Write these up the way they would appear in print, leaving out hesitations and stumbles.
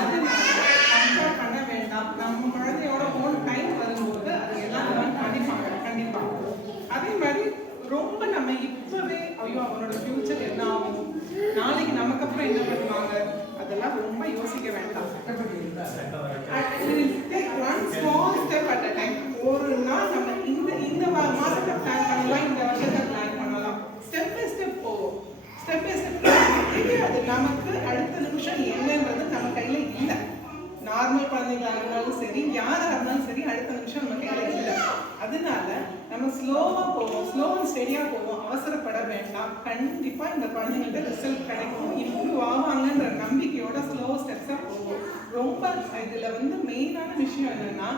அதனால கம்பேர் பண்ண வேண்டாம். நம்ம குழந்தையோட ஓன் டைம் வரும்போது அது எல்லாம் லேர்ன் பண்ணிப்பாங்க கண்டிப்பாக. அதே மாதிரி ரொம்ப நம்ம இப்போவே ஐயோ அவனோட ஃபியூச்சர் என்ன ஆகும், நாளைக்கு நமக்கு அப்புறம் என்ன பண்ணுவாங்க, அதெல்லாம் ரொம்ப யோசிக்க வேண்டாம். ஒரு நாள் நம்ம இந்த மாதத்தை பிளான் பண்ணலாம், இந்த வருஷத்தை பிளான் பண்ணலாம். ஸ்டெப் பை ஸ்டெப் போவோம். ஸ்டெப் பை ஸ்டெப் அது நமக்கு அடுத்த நிமிஷம் என்னன்றது நம்ம கையில இல்லை. நார்மல் குழந்தைங்களா இருந்தாலும் சரி, யாரா இருந்தாலும் சரி, அடுத்த நிமிஷம் நம்ம கையில இல்லை. அதனால நம்ம ஸ்லோவா போவோம், ஸ்லோ அண்ட் ஸ்டெடியா போவோம். அவசரப்பட வேண்டாம். கண்டிப்பா இந்த குழந்தைங்கள்ட்ட ரிசல்ட் கிடைக்கும், இம்ப்ரூவ் ஆவாங்கன்ற நம்பிக்கையோட ஸ்லோ ஸ்டெப்ஸா போவோம். ரொம்ப இதுல மெயினான விஷயம் என்னன்னா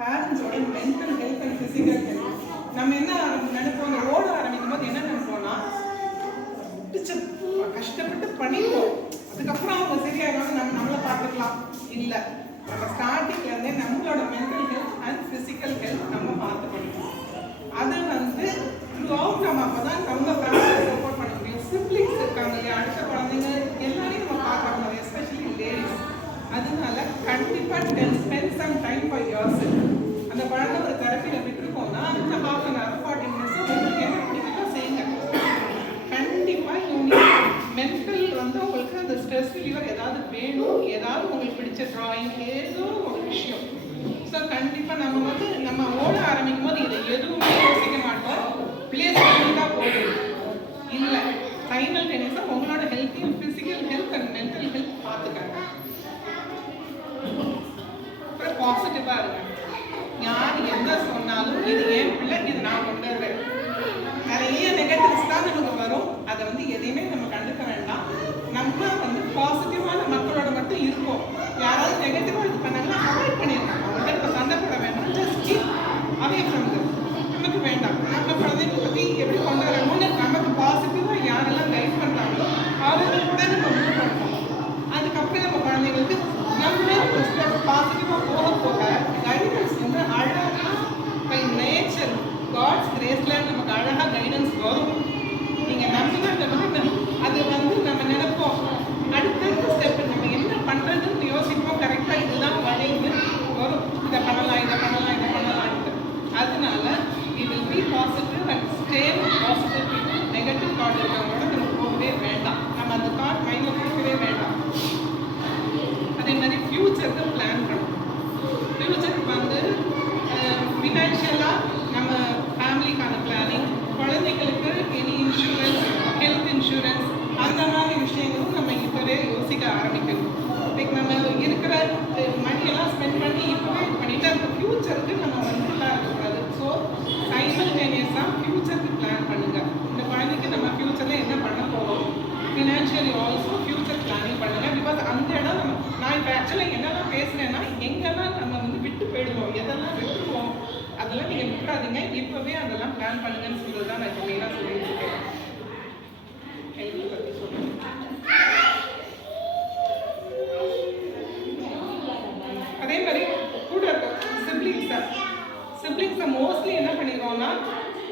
பேரண்ட்ஸோட mental health and physical health. நம்ம என்ன நினைப்போம், ஓட ஆரம்பிக்கும் போது என்ன நினைப்போம்னா கஷ்டப்பட்டு பண்ணிப்போம், அதுக்கப்புறம் அவங்க சரியாயிடும், நம்ம நம்மளை பார்த்துக்கலாம். இல்லை, நம்ம ஸ்டார்டிங்ல இருந்தே நம்மளோட mental health and physical health நம்ம பார்த்துக்கணும். அது த்ரூ அவுட் நம்ம அப்பதான் அவங்க ஃபேமிலியை சப்போர்ட் பண்ண முடியும். சிப்ளிங்ஸ் இருக்காங்க இல்லையா, அடுத்த குழந்தைங்க எல்லாரையும் நம்ம பார்க்கணும், எஸ்பெஷலி லேடிஸ். அதனால கண்டிப்பா spend some time for yourself. அந்த குழந்தை ஒரு தெரப்பியில் விட்டுருக்கோம்னா அந்த ஹாஃப் அன் ஹவர் 40 minutes உங்களுக்கு என்ன பிடிக்குதோ செய்யுங்க. கண்டிப்பா மென்டல் உங்களுக்கு அந்த ஸ்ட்ரெஸ் ரிலீவர் ஏதாவது வேணும், ஏதாவது உங்களுக்கு பிடிச்ச டிராயிங், ஏதோ ஒரு விஷயம். ஸோ கண்டிப்பா நம்ம ஓட ஆரம்பிக்கும் போது இதை எதுவுமே யோசிக்க மாட்டோம், பிளேஸ் பண்ணிட்டா போதும். இல்லை, சைமல்டேனியஸா உங்களோட ஹெல்த்தையும் physical health and mental health பார்த்துக்கங்க. அப்புறம் பாசிட்டிவா இருங்க. யார் என்ன சொன்னாலும் இது என் பிள்ளை, இது நான் கொண்டு வருவேன். நிறைய நெகட்டிவ்ஸ் தான் நமக்கு வரும், அதை எதையுமே நம்ம கண்டுக்க வேண்டாம். நம்ம பாசிட்டிவான மக்களோட மட்டும் இருப்போம். யாராவது நெகட்டிவா இது பண்ணாங்கன்னா அவாய்ட் பண்ணிடலாம். அவங்க நம்ம சண்டை போட வேண்டாம், just keep away from them. நமக்கு வேண்டாம். நம்ம குழந்தைங்களை பற்றி எப்படி கொண்டு வரணும்னு நமக்கு பாசிட்டிவா யாரெல்லாம் கைட் பண்றாங்களோ அவங்க கூட நம்ம மூவ் பண்ணணும். அதுக்கப்புறம் நம்ம குழந்தைங்களுக்கு நம்ம பாசிட்டிவா போக போக கைடன்ஸ் அழகா பை நேச்சர் காட்ஸ் கிரேஸ்ல நமக்கு அழகா கைடன்ஸ் வரும். நீங்க நம்பினா அது நம்ம நினைப்போம் அடுத்த ஸ்டெப் நம்ம என்ன பண்றதுன்னு யோசிப்போம். கரெக்டா இதுதான் வழின்னு வரும், இதை பண்ணலாம் இதை பண்ணலாம் இதை பண்ணலான்ட்டு. அதனால it will be positive and stay positive. Negative thought இருக்கிறவங்களோட நம்ம போகவே வேண்டாம், நம்ம அந்த தாட் மைண்ட்ல போகவே வேண்டாம். அதே மாதிரி ஃபியூச்சருக்கு பிளான் பண்ணணும். ஃபியூச்சருக்கு ஃபினான்ஷியலா நம்ம ஃபேமிலிக்கான பிளானிங், குழந்தைங்களுக்கு எனி இன்சூரன்ஸ், ஹெல்த் இன்சூரன்ஸ், அந்த மாதிரி விஷயங்களும் நம்ம இப்போவே யோசிக்க ஆரம்பிக்கணும். லைக் நம்ம இருக்கிற மணியெல்லாம் ஸ்பெண்ட் பண்ணி இப்போவே பண்ணிட்டு அந்த ஃபியூச்சருக்கு நம்ம நல்லா இருக்கக்கூடாது. ஸோ சைமல்டேனியஸாக ஃபியூச்சருக்கு பிளான் பண்ணுங்க. இந்த குழந்தைக்கு நம்ம ஃபியூச்சரில் என்ன பண்ண போகிறோம், ஃபினான்ஷியலி ஆல்சோ ஃபியூச்சர் பிளானிங் பண்ணுங்க. பிகாஸ் அந்த இடம் நான் இப்போ ஆக்சுவலாக என்னெல்லாம் பேசுகிறேன்னா எங்கெல்லாம் நம்ம விட்டு போயிடுவோம், எதெல்லாம் விட்டுருவோம், அதெல்லாம் நீங்கள் விட்டுறாதீங்க. இப்போவே அதெல்லாம் பிளான் பண்ணுங்கன்னு சொல்கிறது தான் நான் இப்போ மெயினாக சொல்லிட்டு இருக்கேன். பற்றி சொல்லுங்கள். அதே மாதிரி கூட இருக்க சிப்ளிங்ஸை மோஸ்ட்லி என்ன பண்ணிடுவோம்னா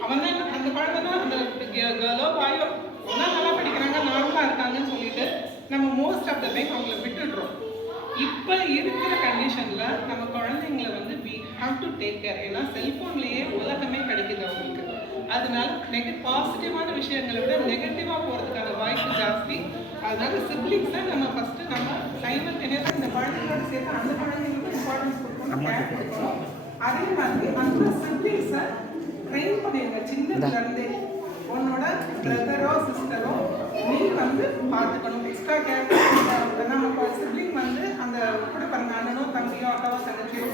அவன் தான் அந்த குழந்தை தான் அந்த கேர்ளோ பாயோ ஒன்றா நல்லா படிக்கிறாங்க, நார்மலாக இருக்காங்கன்னு சொல்லிட்டு நம்ம மோஸ்ட் ஆஃப் த டைம் அவங்கள விட்டுடுறோம். இப்போ இருக்கிற கண்டிஷனில் நம்ம குழந்தைங்களை we have to take care. ஏன்னா செல்ஃபோன்லேயே உலகமே கிடைக்குது அவங்களுக்கு. அதனால பாசிட்டிவான விஷயங்களை விட நெகட்டிவாக போகிறதுக்கான வாய்ப்பு ஜாஸ்தி. அதனால சிப்ளிங்ஸை நம்ம ஃபஸ்ட்டு நம்ம சைமல்டேனியஸாக இந்த குழந்தைங்களோட சேர்த்து அந்த குழந்தைங்களுக்கும் இம்பார்ட்டன்ஸ் கொடுக்கணும், கேர் கொடுக்கணும். அதே மாதிரி அந்த சிப்ளிங்ஸை ட்ரெயின் பண்ணிடுங்க சின்னதுலேருந்தே. உன்னோட பிரதரோ சிஸ்டரோ நீ பார்த்துக்கணும், எக்ஸ்ட்ரா கேர். நம்ம சிப்ளிங் அந்த கூட பிறந்த அண்ணனோ தம்பியோ அக்காவோ தங்கச்சியோ,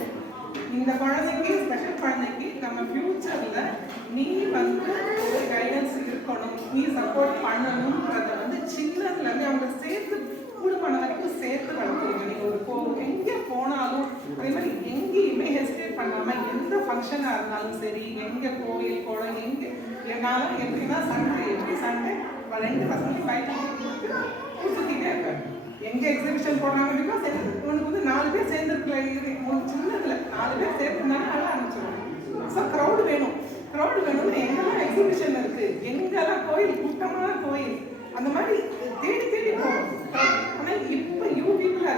இந்த குழந்தைக்கு ஸ்பெஷல் குழந்தைக்கு நம்ம ஃபியூச்சரில் நீ ஒரு கைடன்ஸ் இருக்கணும், நீ சப்போர்ட் பண்ணணுன்றதை சின்னதுலேருந்து அவங்க சேர்த்து கூடுமான வரைக்கும் சேர்த்து வளர்த்துருங்க. நீங்கள் எங்கே போனாலும் அதே மாதிரி எங்கேயுமே ஹெசிடேட் பண்ணாமல் எந்த ஃபங்க்ஷனாக இருந்தாலும் சரி, எங்கே கோவில் குளம் எங்கே என்னாலும் எப்படின்னா சண்டே 2 பசங்களையும் பைக் சுற்றிட்டே இருப்பேன். எங்கே எக்ஸிபிஷன் போடுறாங்க பிகாஸ் உனக்கு 4 பேர் சேர்ந்துருக்கல, சின்னதில் 4 பேர் சேர்த்துருந்தாலும் நல்லா ஆரம்பிச்சிடும். ஸோ க்ரௌடு வேணும்னு எங்கெல்லாம் எக்ஸிபிஷன் இருக்குது, எங்கெல்லாம் கோயில் கூட்டமான கோயில் அந்த மாதிரி தேடி போகும். ஆனால் இப்போ யூடியூப்ல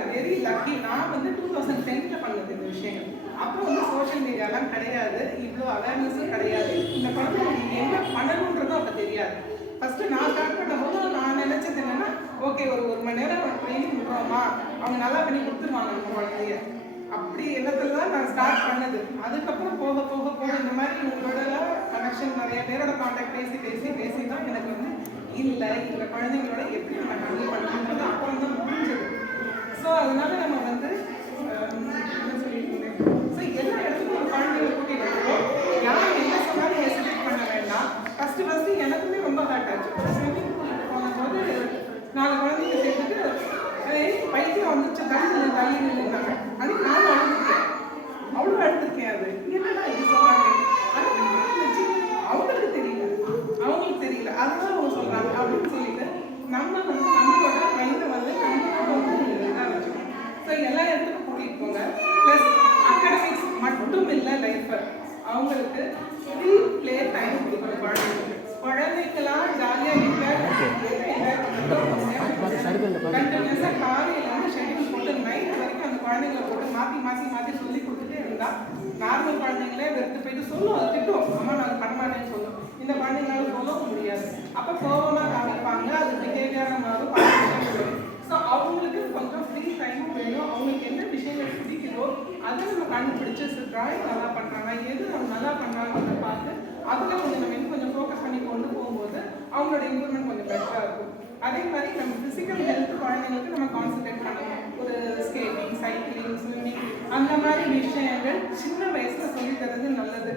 அவங்க நல்லா பண்ணி கொடுத்துருவாங்க நம்ம குழந்தைய. அப்படி எண்ணத்துல தான் நான் ஸ்டார்ட் பண்ணது. அதுக்கப்புறம் போக போக போக இந்த மாதிரி உங்களோட கனெக்ஷன் நிறைய பேரோட கான்டாக்ட் பேசி பேசி பேசி தான் எனக்கு வந்து இல்லை இந்த குழந்தைங்களோட எப்படி நம்ம ஹேண்டில் பண்ணணுன்றது அப்புறம் தான் புரிஞ்சது. ஸோ அதனால நம்ம வந்து என்ன சொல்லிட்டு ஸோ எல்லா இடத்துக்கும் ஒரு குழந்தைகளை கூட்டிகிட்டு இருக்கோம். யாரும் என்ன சொன்னாலும் ஹெசிடேட் பண்ண வேண்டாம். ஃபஸ்ட்டு எனக்குமே ரொம்ப ஹார்ட் ஆச்சு. ஸ்விம்மிங் பூலுக்கு போகும்போது 4 குழந்தைங்க சேர்த்துட்டு பைத்தியம் வந்துச்சு தள்ளி நின்றுட்டாங்க. அதுக்கு நானும் அழுதுருக்கேன், அவ்வளோ அழுதுருக்கேன். அது என்னடா இது சொன்னாங்க, அவங்களுக்கு தெரியல அதுதான் அவங்க சொல்கிறாங்க அப்படின்னு சொல்லிட்டு நம்ம வந்து நம்மளோட மைண்டை வந்து கண்டிப்பாக வந்து இதாக வச்சுக்கணும். ஸோ எல்லா இடத்துக்கும் கூட்டிகிட்டு போங்க. ப்ளஸ் அகாடமிக்ஸ் மட்டும் இல்லை லைஃப்பை அவங்களுக்கு ஃப்ரீ ப்ளே டைம் கொடுக்கணும். குழந்தைக்கெல்லாம் ஜாலியாக கண்டினியூஸாக காலையிலேருந்து ஷெட்யூல் போட்டு நைட் வரைக்கும் அந்த குழந்தைங்களை போட்டு மாற்றி சொல்லி கொடுத்துட்டே இருந்தால் நார்மல் குழந்தைங்களே வெறுத்து போயிட்டு சொல்லும், அது திட்டும், அம்மா நாங்கள் பண்ண மாட்டேன்னு சொல்லும். இந்த குழந்தைங்களால சொல்லவும் முடியாது. அப்போ கோபமாக காமிப்பாங்க, அது பிஹேவியராக மாறும். ஸோ அவங்களுக்கு கொஞ்சம் ஃப்ரீ டைமும் வேணும். அவங்களுக்கு என்ன விஷயங்கள் பிடிக்குதோ அதை நம்ம கண்டுபிடிச்சி ட்ராயிங் நல்லா பண்ணுறாங்க, எது நம்ம நல்லா பண்ணுறாங்கன்னு பார்த்து அதில் கொஞ்சம் நம்ம இன்னும் கொஞ்சம் ஃபோக்கஸ் பண்ணி கொண்டு போகும்போது அவங்களோட இம்ப்ரூவ்மெண்ட் கொஞ்சம் பெட்டராக இருக்கும். அதே மாதிரி நம்ம ஃபிசிக்கல் ஹெல்த் குழந்தைங்களுக்கு நம்ம கான்சன்ட்ரேட் பண்ணணும். ஒரு ஸ்கேட்டிங், சைக்கிளிங், ஸ்விம்மிங் அந்த மாதிரி விஷயங்கள் சின்ன வயசில் சொல்லித்தரது நல்லது.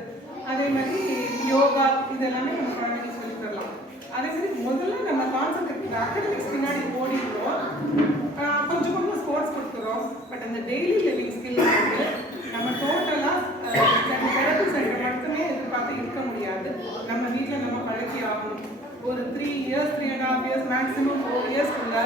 அதே மாதிரி யோகா இதெல்லாமே நம்ம குழந்தைங்களுக்கு சொல்லித் தரலாம். அதே மாதிரி முதல்ல நம்ம கான்சன்ட்ரேட் அகாடமிக்ஸ் பின்னாடி ஓடிடுறோம், கொஞ்சம் ஸ்போர்ட்ஸ் கொடுத்துறோம். பட் அந்த டெய்லி லிவிங் ஸ்கில் வந்து நம்ம டோட்டலாக தெரப்பி சென்டர் மட்டுமே எதிர்பார்த்து இருக்க முடியாது. நம்ம வீட்டில் நம்ம பழக்கி ஆகணும். ஒரு 3 இயர்ஸ் 3.5 இயர்ஸ் மேக்ஸிமம் 4 இயர்ஸ்க்குள்ள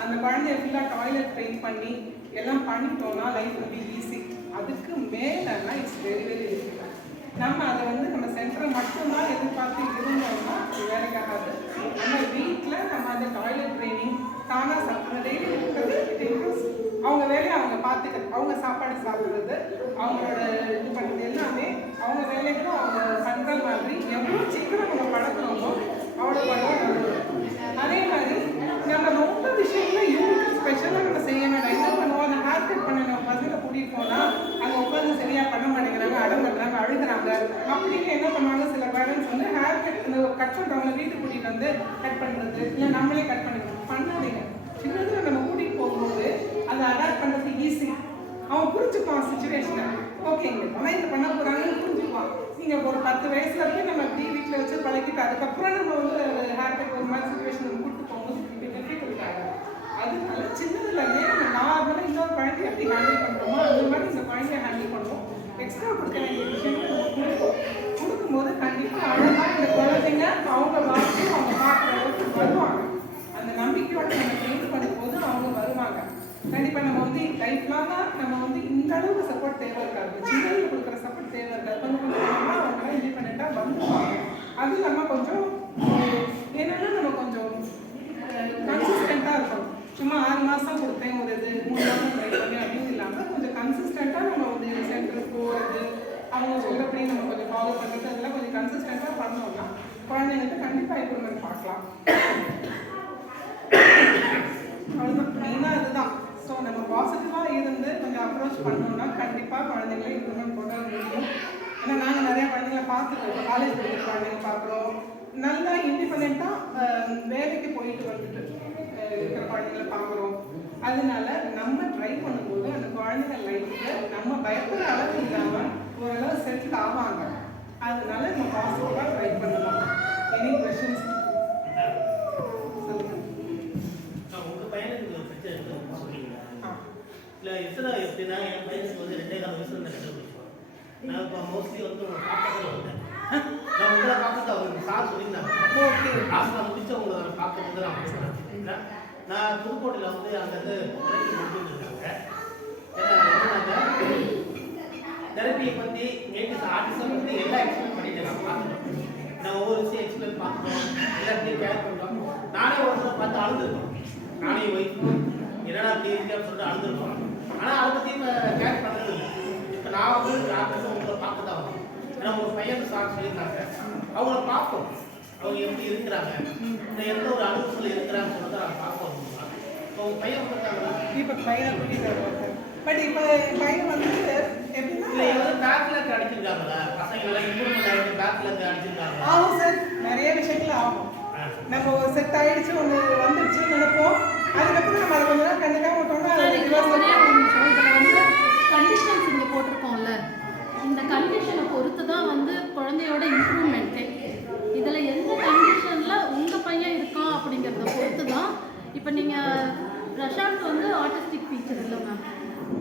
அந்த குழந்தைய ஃபுல்லாக டாய்லெட் ட்ரெயின் பண்ணி எல்லாம் பண்ணிட்டோம்னா லைஃப் வந்து ஈஸி. அதுக்கு மேலேனா இட்ஸ் வெரி வெரி டிஃபிகல்ட். நம்ம அதை வந்து நம்ம சென்டரை மட்டும்தான் எதிர்பார்த்து இருந்தோம்னா அது வேலைக்காகாது. நம்ம வீட்டில் நம்ம அந்த டாய்லெட் ட்ரைனிங் தானாக சாப்பிட்றது அவங்க வேலையை அவங்க பார்த்துக்கிறது, அவங்க சாப்பாடு சாப்பிட்றது, அவங்களோட இது பண்ணுறது எல்லாமே அவங்க வேலைகளும் அவங்க பண்ணுற மாதிரி எவ்வளோ சீக்கிரம் நம்ம பழக்கணுமோ அவ்வளோ பழக்கம். அதே மாதிரி நம்ம ரொம்ப விஷயங்களை யூனிக் ஸ்பெஷலாக நம்ம செய்ய வேண்டாம். என்ன பண்ணுவோம், அந்த ஹேர் கட் பண்ண நம்ம பசங்களை கூட்டிகிட்டு போனால் அங்கே உட்காந்து சரியாக பண்ண மாட்டேங்கிறாங்க, அடம் பண்ணுறாங்க, அழுகிறாங்க அப்படின்னு என்ன பண்ணுவாங்க சில பேரண்ட்ஸ் வந்து ஹேர் கட் பண்ணுறவங்க வீட்டுக்கு கூட்டிகிட்டு வந்து கட் பண்ணுறது, இல்லை நம்மளே கட் பண்ணிக்கணும். பண்ணாதீங்க. சின்னதில் நம்ம கூட்டிகிட்டு போகும்போது அதை அடாப்ட் பண்ணுறது ஈஸி. அவன் புரிஞ்சுக்குவான் சுச்சுவேஷனை. ஓகே இங்கே போனால் இதை பண்ண போகிறாங்கன்னு புரிஞ்சுக்குவான். நீங்கள் ஒரு 10 வயசுல இருந்து நம்ம இப்படி வீட்டில் வச்சு பழகிட்டு அதுக்கப்புறம் நம்ம வந்து ஹேர் கட் ஒரு மாதிரி சுச்சுவேஷன் நம்ம கூப்பிட்டு போகும்போது டிஃபிகல்ட் ஆகும். அதனால சின்னதுலேருந்தே நம்ம நார்மலாக இன்னொரு குழந்தைய எப்படி ஹேண்டில் பண்ணுறோமோ அந்த மாதிரி இந்த குழந்தைய ஹேண்டில் பண்ணுவோம். எக்ஸ்ட்ரா கொடுக்க வேண்டிய விஷயங்கள் நம்ம கொடுக்கும்போது கண்டிப்பாக அழகாக இந்த குழந்தைங்க அவங்க வாழ்க்கை அவங்க பார்க்குற அளவுக்கு வருவாங்க. அந்த நம்பிக்கையோட நம்ம ட்ரெயின் பண்ணும்போது அவங்க வருவாங்க. கண்டிப்பாக நம்ம வந்து லைஃப் லாங்காக நம்ம வந்து இந்த அளவுக்கு சப்போர்ட் தேவை இருக்காது. சின்னதில் கொடுக்குற சப்போர்ட் தேவை இருக்காது. கொஞ்சமாக அவங்களாம் இண்டிபெண்ட்டாக வந்துருவாங்க. அது நம்ம கொஞ்சம் என்னென்னா நம்ம கொஞ்சம் கன்சிஸ்டண்ட்டாக இருக்கணும். சும்மா 6 மாதம் கொடுத்தேன் ஒரு இது 3 மாதம் ட்ரை பண்ணேன் அப்படின்னு இல்லாமல் கொஞ்சம் கன்சிஸ்டண்ட்டாக நம்ம வந்து சென்டருக்கு போகிறது, அவங்க சொல்கிறப்படி நம்ம கொஞ்சம் ஃபாலோ பண்ணுறது, அதெல்லாம் கொஞ்சம் கன்சிஸ்டண்ட்டாக பண்ணோம்னா குழந்தைங்களுக்கு கண்டிப்பாக இம்ப்ரூவ்மெண்ட் பார்க்கலாம். அவ்வளோதான், மெயினாக இதுதான். ஸோ நம்ம பாசிட்டிவாக இருந்து கொஞ்சம் அப்ரோச் பண்ணோம்னா கண்டிப்பாக குழந்தைங்களை இம்ப்ரூவ்மெண்ட் கொண்டு வர முடியும். ஏன்னா நாங்கள் நிறையா குழந்தைங்களை பார்த்துருக்கோம். இப்போ காலேஜ் படிக்கிற குழந்தைங்க பார்க்குறோம், நல்லா இண்டிபெண்ட்டாக வேலைக்கு போயிட்டு வந்துட்டு இருக்கிற குழந்தைங்களை பார்க்குறோம். அதனால நம்ம ட்ரை பண்ணும்போது அந்த குழந்தைங்க லைஃப்பில் நம்ம பயப்படுற அளவு இல்லாமல் ஓரளவு செட்டில் ஆவாங்க. அதனால நம்ம பாசிட்டிவாக ட்ரை பண்ணலாம். எனி கொஷின்ஸ் சொல்லுங்கள். உங்கள் பையனுக்கு இல்லை எத்தனை எப்படின்னா என் பையனுக்கு வந்து 2.5 வயசுல கண்டுபிடிச்சோம். நான் இப்போ மோஸ்ட்லி வந்து பார்க்கறது வந்தேன். நான் உங்களை பார்க்கறது அவங்களுக்கு சார் சொல்லியிருந்தாங்க. நான் முடிச்ச உங்களை நான் பார்க்கறது நான் சொல்லியிருந்தேன். நான் புதுக்கோட்டையில் வந்து அங்கேருந்து முடிச்சுருக்காங்க. என்னன்னாங்க தெரப்பியை பற்றி ஆர்டிஸ்டை பற்றி எல்லாம் எக்ஸ்பிளைன் பண்ணிட்டு நான் பார்த்துட்டோம். நான் ஒவ்வொரு விஷயம் எக்ஸ்பிளைன் பார்த்துட்டோம், எல்லாத்தையும் கேர் பண்ணிட்டோம். நானே ஒரு தடவை பார்த்து அழுதுருக்கோம். நானே ஒய்ஃபும் என்னடா அப்படி இருக்கேன்னு சொல்லிட்டு அழுதுருக்கோம். ஆனால் அதை பற்றி இப்போ கேர் பண்ணுறது இல்லை. இப்போ நான் வந்து உங்களை பார்த்து தான் வரும். ஏன்னா உங்கள் பையன் சார் சொல்லியிருக்காங்க, அவங்கள பார்ப்போம் அவங்க எப்படி இருக்கிறாங்க, எந்த ஒரு அனுபவத்தில் இருக்கிறாங்கன்னு சொல்லிட்டு அதை பார்ப்போம். ஸோ உங்க பையன் வந்திருக்காங்களா? இப்போ பையனை கூட்டிகிட்டு வருவாங்க சார். பட் இப்போ பையன் வந்து எப்படின்னா இல்லை வந்து பேக்கில் அடிச்சிருக்காங்களா? பசங்க எல்லாம் இம்ப்ரூவ்மெண்ட் ஆகிட்டு பேக்கில் அடிச்சிருக்காங்களா? ஆகும் சார், நிறைய விஷயங்கள் ஆகும். நம்ம செட் ஆயிடுச்சு ஒன்று வந்துடுச்சுன்னு நினைப்போம், அதுக்கப்புறம் நம்ம அதை கொஞ்ச நேரம் கண்டுக்காம விட்டோம்னா அது கண்டிஷன்ஸ் இங்கே போட்டிருக்கோம்ல, இந்த கண்டிஷனை பொறுத்து தான் வந்து குழந்தையோட இம்ப்ரூவ்மெண்ட்டு. இதில் எந்த கண்டிஷனில் உங்கள் பையன் இருக்கான் அப்படிங்கிறத பொறுத்து தான். இப்போ நீங்கள் பிரசாந்த் வந்து ஆர்டிஸ்டிக் ஃபீச்சர் இல்லை மேம்,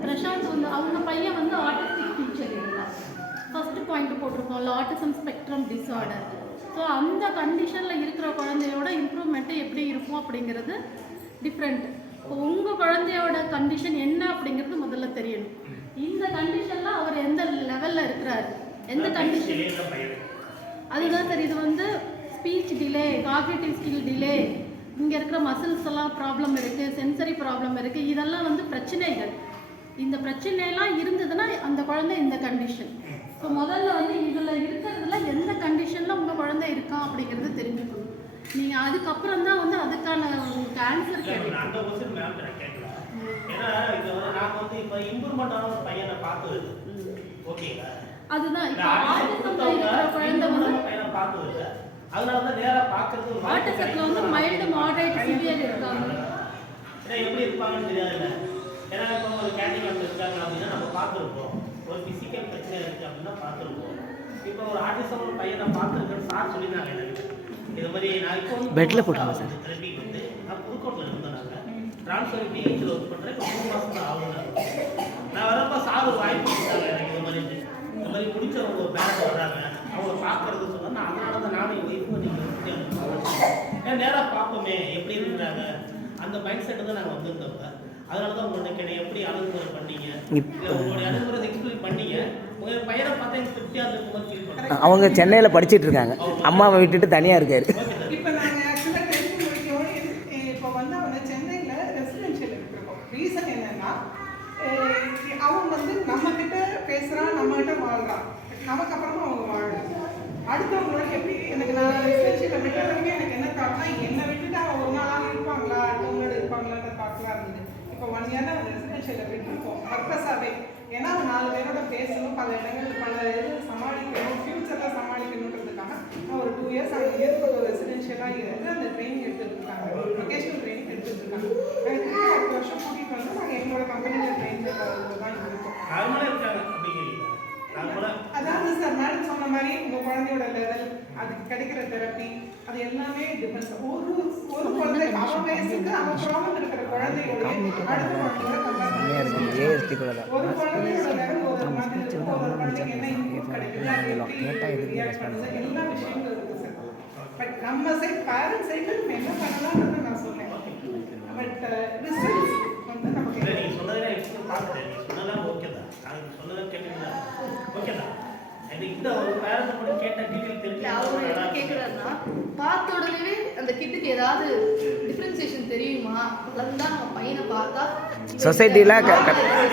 பிரசாந்த் வந்து அவங்க பையன் வந்து ஆர்டிஸ்டிக் ஃபீச்சர் இல்லை. ஃபஸ்ட்டு பாயிண்ட் போட்டிருக்கோம்ல, ஆட்டிசம் ஸ்பெக்ட்ரம் டிஸார்டர். ஸோ அந்த கண்டிஷனில் இருக்கிற குழந்தையோட இம்ப்ரூவ்மெண்ட்டு எப்படி இருக்கும் அப்படிங்கிறது டிஃப்ரெண்ட். இப்போ உங்கள் குழந்தையோட கண்டிஷன் என்ன அப்படிங்கிறது முதல்ல தெரியணும். இந்த கண்டிஷனில் அவர் எந்த லெவலில் இருக்கிறார், எந்த கண்டிஷன், அதுதான் சார். இது வந்து speech delay, cognitive skill delay, இங்கே இருக்கிற மசில்ஸ் எல்லாம் ப்ராப்ளம் இருக்குது, சென்சரி ப்ராப்ளம் இருக்குது, இதெல்லாம் வந்து பிரச்சனைகள். இந்த பிரச்சனைலாம் இருந்ததுன்னா அந்த குழந்தை இந்த கண்டிஷன். ஸோ முதல்ல வந்து இதில் இருக்கிறதுல எந்த கண்டிஷனில் உங்கள் குழந்தை இருக்கான் அப்படிங்கிறது தெரிஞ்சுக்கணும். நீங்கள் அதுக்கப்புறம் தான் வந்து அதுக்கான உங்களுக்கு ஆன்சர் கிடைக்கும். அந்த கொஸ்டின் மேம் நான் கேட்கலாம். ஏன்னா இது வந்து நான் வந்து இப்போ இம்ப்ரூவ்மெண்ட் ஆன ஒரு பையனை பார்த்தது ஓகேங்களா, அதுதான் இப்போ ஆட்டிசம்ல இருக்கிற குழந்தை வந்து பையனை பார்த்தது, அதனால தான் நேராக பார்க்கறது. ஆட்டிசத்தில் வந்து மைல்டு, மாடரேட், சிவியர் இருக்காங்க. ஏன்னா எப்படி இருப்பாங்கன்னு தெரியாதுல்ல. ஏன்னா இப்போ ஒரு கேண்டிடேட் இருக்காங்க அப்படின்னா நம்ம பார்த்துருப்போம், ஒரு ஃபிசிக்கல் பிரச்சனை இருக்குது அப்படின்னா பார்த்துருப்போம். இப்போ ஒரு ஆட்டிசம் ஒரு பையனை பார்த்துருக்கேன்னு சார் சொல்லியிருந்தாங்க எனக்கு. இது மாதிரி நான் இப்போ வந்து பெட்டில் போட்டுருங்க சார். திருப்பி வந்து நான் புதுக்கோட்டில் இருந்தேன், நாங்கள் ட்ரான்ஸ்ஃபர் பிஹெச்சில் ஒர்க் பண்ணுறேன். இப்போ 3 மாதம் தான் ஆகுது. நான் வரப்போ சார் ஒரு வாய்ப்பு கொடுத்தாங்க எனக்கு. இந்த மாதிரி முடிச்சவங்க ஒரு பேரண்ட் வர்றாங்க, அவங்க பார்க்கறது சொன்னால் நான் அதனால தான் நானும் ஒய்ஃபும் நீங்கள் நேராக பார்ப்போமே எப்படி இருக்கிறாங்க, அந்த மைண்ட் செட்டு தான் நாங்கள் வந்திருந்தோம். அதனால தான் உங்கள்கிட்ட கேட்டேன், எப்படி அணுகுமுறை பண்ணீங்க, உங்களுடைய அணுகுமுறை எக்ஸ்பிளைன் பண்ணீங்க. உங்கள் பையனை பார்த்தா எனக்கு திருப்தியாக இருக்கும் ஃபீல் பண்ணுறேன். அவங்க சென்னையில் படிச்சுட்டு இருக்காங்க, அம்மாவை விட்டுட்டு தனியாக இருக்காரு. இப்போ நாங்கள் ஆக்சுவலாக தெரிஞ்சு முடிக்கணும். இப்போ வந்து அவங்க சென்னையில் ரெசிடென்ஷியல் இருக்கிறோம். ரீசன் என்னன்னா, அவன் வந்து நம்மக்கிட்ட பேசுகிறான், நம்மகிட்ட வாழ்கிறான், நமக்கு அப்புறமா அவங்க வாழணும். அடுத்தவங்களோட எப்படி எனக்கு நான் ரெசிடென்ஷியலில் விட்ட வரைக்கும் எனக்கு என்ன தாட்னா, என்னை விட்டுட்டு அவன் ஒரு நாளாக இருப்பாங்களா, அடுத்தவங்களோட இருப்பாங்களான்ற தாட்லாம் இருந்தது. இப்போ 1 இயர் தான் ரெசிடென்ஷியலில் விட்டுருக்கோம் பர்பஸாகவே. ஏன்னா அவன் 4 பேரோட பேசணும், பல இடங்கள் பல இது சமாளிக்கணும், ஃப்யூச்சரில் சமாளிக்கணுன்றதுக்காக நான் ஒரு 2 இயர்ஸ் அங்கே இயருக்கு ஒரு ரெசிடென்ஷியலாக இருந்து அந்த ட்ரைனிங் எடுத்துருக்காங்க, வொகேஷனல் ட்ரைனிங் எடுத்துருக்காங்க. அடுத்த வருஷம் கூட்டிகிட்டு வந்து நாங்கள் எங்களோட கம்பெனியில் ட்ரெயின் தான் இருக்கோம். அதாவது சார் மேடம் சொன்ன மாதிரி உங்கள் குழந்தையோட லெவல், அதுக்கு கிடைக்கிற தெரப்பி, அது எல்லாமே டிபெண்ட்ஸ். ஒரு குழந்தை அவன் வயசுக்கு அவன் ப்ராப்ளம் இருக்கிற குழந்தையோட அடுத்த குழந்தையோட கம்பேர் பண்ணுறது, ஒரு குழந்தையோட லெவல் ஒரு மாதிரி இருக்கும், ஒரு குழந்தைக்கு என்ன இன்புட் கிடைக்குது, எல்லா விஷயங்களும் இருக்குது சார். பட் நம்ம சைட் பேரண்ட் சைடில் நம்ம என்ன பண்ணலாம்னு நான் சொன்னேன். பட் ரிசல்ட்ஸ் வந்து நமக்கு நீங்கள் சொன்னதெல்லாம் எக்ஸ்பிளைன் பார்த்துட்டேன். நீங்கள் சொன்னதெல்லாம் ஓகே தான், நாங்கள் சொன்னதை கேட்டுங்களா ஓகே தான். இந்த ஒரு பேரண்ட் கூட கேட்ட டீட்டெயில் தெரிஞ்சு அவர் என்ன கேட்குறாருன்னா, பார்த்த உடனே அந்த கிட்டுக்கு ஏதாவது டிஃப்ரென்சியேஷன் தெரியுமா, வளர்ந்தா நம்ம பையனை பார்த்தா சொசைட்டியில்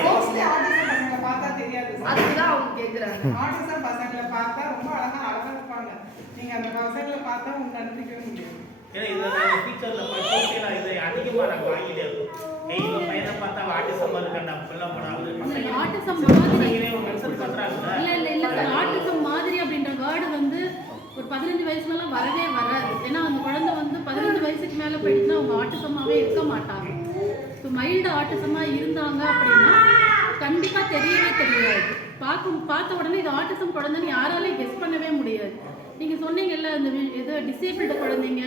மோஸ்ட்லி ஆட்டிசம் பசங்களை பார்த்தா தெரியாது சார். அதுதான் அவங்க கேட்குறாங்க. ஆட்டிசம் பசங்களை பார்த்தா ரொம்ப அழகாக இருப்பாங்க. நீங்கள் அந்த பசங்களை பார்த்தா உங்க கண்டுபிடிக்கவே முடியும். ஏன்னா இதில் ஃபீச்சரில் சோசியலாக இதை அதிகமாக நாங்கள் வாங்கிட்டே இருக்கோம். இவங்க பையனை பார்த்தா ஆட்டிசம் இருக்காண்டா அப்படிலாம் படம் ஆட்டிசம் மாதிரி ஒரு மென்ஷன் பண்ணுறாங்க. இல்லை சார், ஆட்டிசம் மாதிரி அப்படின்ற வேர்டு வந்து ஒரு 15 வயசுலலாம் வரவே வராது. ஏன்னா அந்த குழந்தை வந்து 15 வயசுக்கு மேலே போயிடுச்சுன்னா அவங்க ஆட்டிசமாகவே இருக்க மாட்டாங்க. ஸோ மைல்டு ஆட்டிசமாக இருந்தாங்க அப்படின்னா கண்டிப்பாக தெரியவே தெரியாது. பார்த்த உடனே இது ஆட்டிசம் குழந்தைன்னு யாராலையும் கெஸ் பண்ணவே முடியாது. நீங்கள் சொன்னீங்கல்ல இந்த ஏதோ டிசேபிள்டு குழந்தைங்க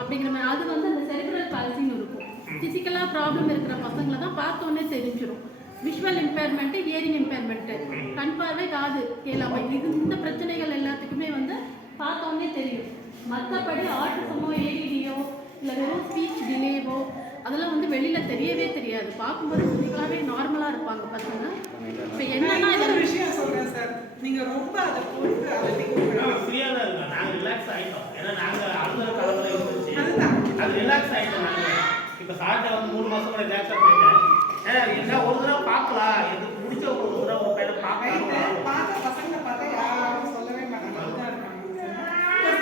அப்படிங்கிற மாதிரி, அது வந்து அந்த செரிப்ரல் பால்சின்னு இருக்கும். ஃபிசிக்கலாக ப்ராப்ளம் இருக்கிற பசங்களை தான் பார்த்தோன்னே தெரிஞ்சிடும். விஷுவல் இம்பேர்மெண்ட்டு, ஹியரிங் இம்பேர்மெண்ட்டு, கண் பார்வை, காது கேளாமை, இந்த பிரச்சனைகள் எல்லாத்துக்குமே வந்து பார்த்தோன்னே தெரியும். மற்றபடி ஆட்டிசமோ ஏடிடியோ இல்லை வெறும் ஸ்பீச் டிலேவோ அதெல்லாம் வந்து வெளியில் தெரியவே தெரியாது. பார்க்கும்போது ஃபிசிக்கலாகவே நார்மலாக இருப்பாங்க பசங்க. இப்போ என்னன்னா ஒரு விஷயம் சொல்கிறேன் சார், நீங்கள் ரொம்ப அதை போட்டு அதை ஃப்ரீயாக தான் இருக்கோம். நாங்கள் ரிலாக்ஸ் ஆகிட்டோம். ஏன்னா நாங்கள் அழுகிற காலத்தில் இருந்துச்சு, அதுதான் அது ரிலாக்ஸ் ஆகிட்டோம். நாங்கள் இப்போ சார்ட்டை வந்து 3 மாதம் கூட ரிலாக்ஸாக போயிட்டேன். ஏன்னா என்ன ஒரு தடவை பார்க்கலாம், எனக்கு பிடிச்ச ஒரு தடவை ஒரு பையனை பார்க்கலாம். பார்த்த பசங்களை பார்த்தா யாரும் சொல்லவே மாட்டாங்க, அதுதான் இருக்காங்க.